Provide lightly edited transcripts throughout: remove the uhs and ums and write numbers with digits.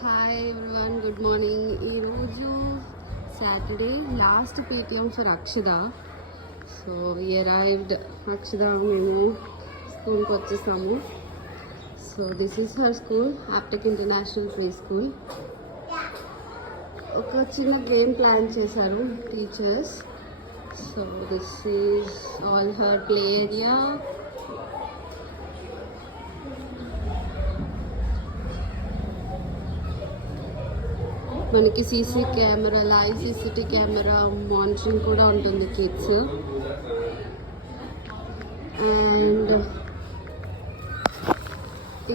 Hi everyone, good morning. ఈరోజు Saturday, last PTM for Akshada. So we arrived Akshada. మేము స్కూల్కి వచ్చేసాము. So this is her school, Aptech international preschool. ఒక చిన్న game plan చేశారు teachers. So this is all her play area. మనకి CC camera, live CCTV camera monitoring కూడా ఉంటుంది kids. And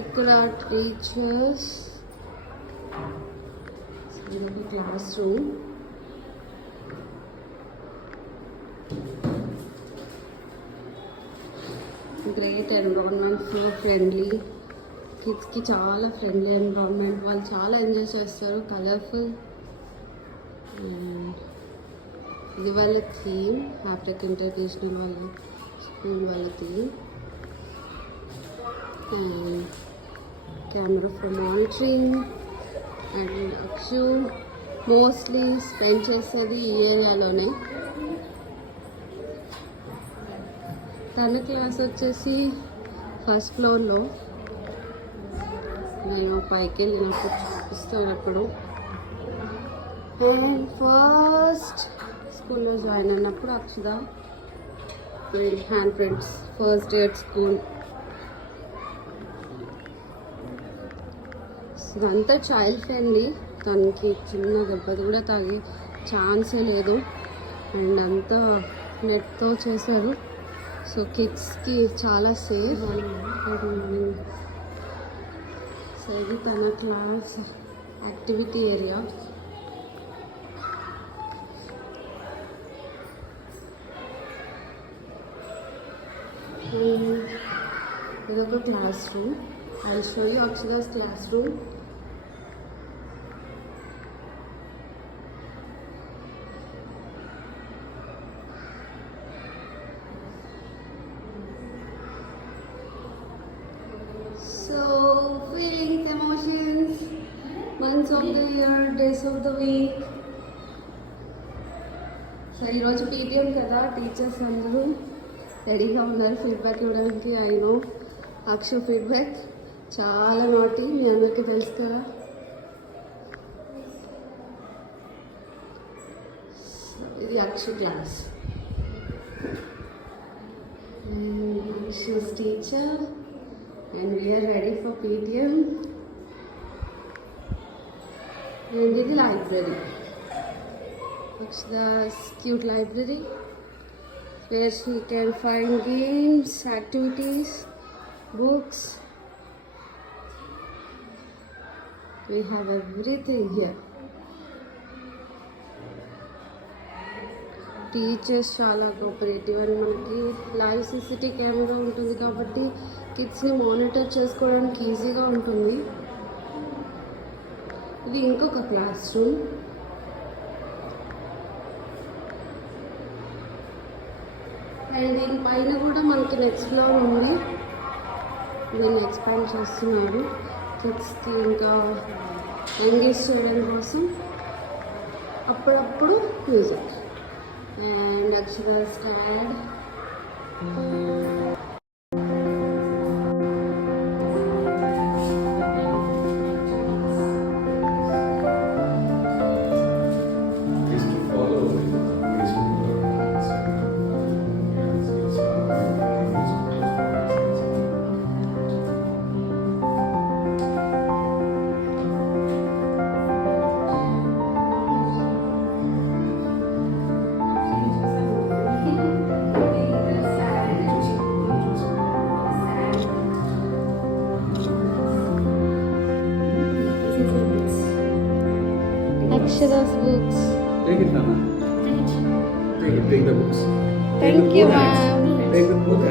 ఇక్కడ teachers, classroom. Great environment, friendly కిడ్స్కి చాలా friendly environment. వాళ్ళు చాలా ఎంజాయ్ చేస్తారు, కలర్ఫుల్. ఇది వాళ్ళ థీమ్, ఆప్టెక్ ఇంటర్నేషనల్ వాళ్ళ స్కూల్ వాళ్ళ theme. And camera for monitoring. And Akshu mostly spend చేసేది ఈ ఏరియాలోనే. తన క్లాస్ వచ్చేసి ఫస్ట్ ఫ్లోర్లో. నేను పైకి వెళ్ళినప్పుడు చూపిస్తున్నప్పుడు అండ్ ఫస్ట్ స్కూల్లో జాయిన్ అయినప్పుడు Akshada hand prints, first day at school. ఇదంతా చైల్డ్ ఫ్రెండ్లీ. తనకి చిన్న దెబ్బది కూడా తాగే ఛాన్సే లేదు. అండ్ అంతా నెట్తో చేశారు. సో కిడ్స్కి చాలా సేఫ్. సో ఇది తన క్లాస్ యాక్టివిటీ ఏరియా. ఇదొక classroom. I show you Akshada's classroom. So, feelings, emotions, months of the year, days of the week. So ఈరోజు పీటీఎం కదా, టీచర్స్ అందరూ రెడీగా ఉన్నారు ఫీడ్బ్యాక్ ఇవ్వడానికి. అయినో అక్షు ఫీడ్బ్యాక్ చాలా నాటి, మీ అందరికీ తెలుసు కదా. ఇది Akshu class. Akshu's teacher. And we are ready for PTM. And this is library. It's the cute library where she can find games, activities, books. We have everything here. Teachers చాలా కోఆపరేటివ్. అని మనకి లైవ్ సీసీటీ కెమెరా ఉంటుంది కాబట్టి కిడ్స్ని మానిటర్ చేసుకోవడానికి ఈజీగా ఉంటుంది. ఇది ఇంకొక క్లాస్ రూమ్. అండ్ దీనిపైన కూడా మనకి నెక్స్ట్ ఫ్లోర్ ఉంది. దీన్ని ఎక్స్పాండ్ చేస్తున్నారు కిడ్స్కి ఇంకా ఎంగేజ్ చేయడం కోసం. అప్పుడప్పుడు music. And Akshada's dad. Akshada's books. Take it, Nana. Take the books. Thank you, ma'am. Take the book.